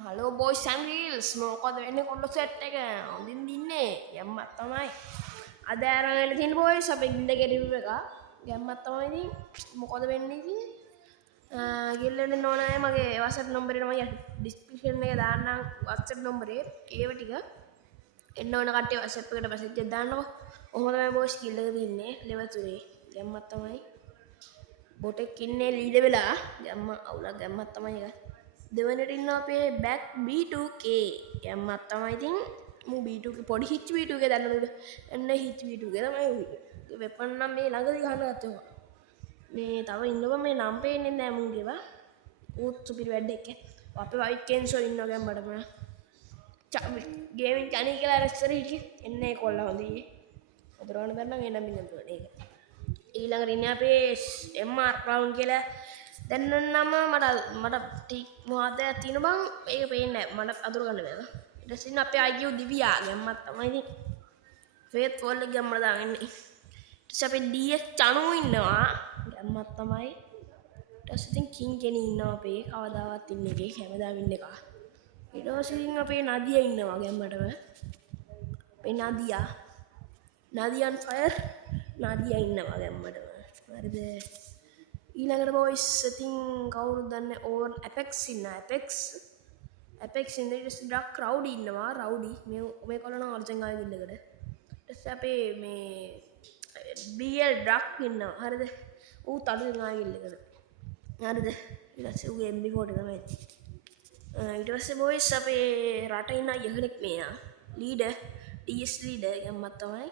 Halo boys and girls, මොකද වෙන්නේ කොල්ල සෙට් එක හොඳින් දින්නේ ගැම්මක් තමයි අද අරගෙන තියෙන boys අපි ගිල්ලගේ රිව් එක ගැම්මක් තමයි ඉතින් මොකද වෙන්නේ ඉතින් ගිල්ලෙන්න ඕන අය මගේ WhatsApp number එක මම description එකේ දාන්නම් WhatsApp number එක ඒව ටික එන්න ඕන කට්ටිය WhatsApp එකට message එකක් දාන්නකෝ ඔහොම තමයි boys ගිල්ලක තින්නේ level 3 ගැම්මක් තමයි බොටෙක් ඉන්නේ ලීඩ් වෙලා ගැම්ම අවුලක් ගැම්මක් තමයි ඒක දෙවනට ඉන්න අපේ බැක් B2K ගැම්මක් තමයි ඉතින් මු B2K පොඩි හිච් B2K දන්නවද එන්න හිච් B2K තමයි වෙපන් නම් මේ ළඟදී ගහන්න ගත්තා මේ තව ඉන්නව මේ නම් පේන්නේ නැහැ මුන්ගේවා ඌත් සුපිරි වැඩ එක්ක අපේ වයිට් කෙන්සෝ ඉන්නවා ගැම්මඩම ගේමින් කණී කියලා රෙස්ටරි හිටියේ එන්නේ කොල්ලා හොඳයි උදරවන්න බැන්නම් එන්න බින්නම් ඒක ඊළඟට ඉන්නේ අපේ MR රවුන්ඩ් කියලා දැන් නම් මට ටික් මොහොතක් තියෙන බං ඒක පේන්නේ නැහැ මට අඳුර ගන්න බෑ ඊට පස්සේ ඉන්න අපේ අයියෝ දිවියා ගැම්මක් තමයි ඉතින් ෆේත් වෝල් එක ගැම්මල දාගෙන ඉන්නේ ඊට පස්සේ අපේ DS චනු ඉන්නවා ගැම්මක් තමයි ඊට පස්සේ ඉතින් කිං කෙනි ඉන්නවා අපේ කවදාවත් ඉන්නේ එකේ හැමදාම ඉන්න එක ඊට පස්සේ ඉතින් අපේ නදියා ඉන්නවා ගැම්මටම අපේ නදියන් ෆයර් නදියා ඉන්නවා ගැම්මටම හරිද ඊළඟට boys ඉතින් කවුරුද දන්නේ ඕන් Apex ඉන්න Apex ඉන්න ඊට පස්සේ ඩක් රවුඩි ඉන්නවා රවුඩි මේ කොල්ලන අර්ජන් ආයෙ ගිල්ලකට ඊට පස්සේ අපේ මේ BL ඩක් ඉන්නවා හරිද ඌ තඩුවෙන් ආයෙ ගිල්ලකට හරිද ඊට පස්සේ ඌගේ MB40 තමයි ඊට පස්සේ boys අපේ රට ඉන්න යහනෙක් මෙයා ලීඩර් DS ලීඩර් යම්මත් තමයි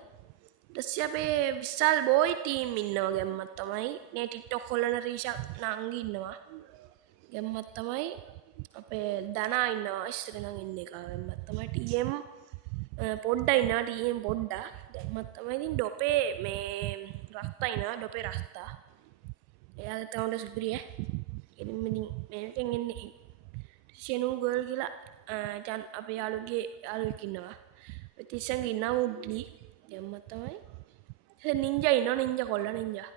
ඊට අපේ විශාල් බෝයි ටීම් ඉන්නවා ගැම්මක් තමයි මේ TikTok කොල්ලන රීෂා නංගි ඉන්නවා ගැම්මක් තමයි අපේ දනා ඉන්නවා ඉස්සර නම් ඉන්න එක ගැම්මක් තමයි TM පොඩ්ඩා ඉන්නවා TM පොඩ්ඩා ගැම්මක් තමයි ඉතින් ඩොපේ මේ රස්තා ඉන්නවා ඩොපේ රස්තා එයාගේ තවුන්ට සුපිරිය ඉතින් මේකෙන් එන්නේ ෂෙනු ගර්ල් කියලා අපේ යාළුවෙක් ඉන්නවා තිස්සන් ඉන්නවා උඩ්ලි ගැම්මක් තමයි නින්ජා ඉන්නවා නින්ජා කොල්ලා නින්ජා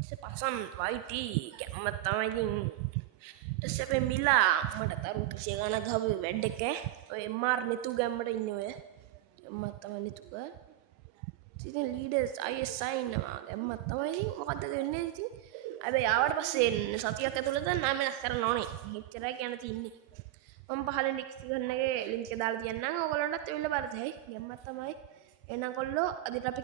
ඊට පස්සන් වයිටි ගැම්මක් තමයි ඉතින් ඊට පස්සේ අපේ මිලා මට තරු 100 ගණක් ගහපු වැඩ එක ඔය MR නිතු ගැම්මට ඉන්නේ ඔය ගැම්මක් තමයි නිතුක ඉතින් ලීඩර්ස් ISI ඉන්නවා ගැම්මක් තමයි ඉතින් මොකද්ද වෙන්නේ ඉතින් හැබැයි ආවට පස්සේ සතියක් ඇතුළත නම් වෙනස් කරන්න ඕනේ මෙච්චරයි කියන්න තියෙන්නේ මම පහලින් ඩිස්ක්‍රිප්ෂන් එකේ ලින්ක් එක දාලා තියන්නම් ඔයගොල්ලන්ටත් එවිල්ලා බලතයි ගැම්මක් තමයි එහෙනම් කොල්ලෝ අදට අපි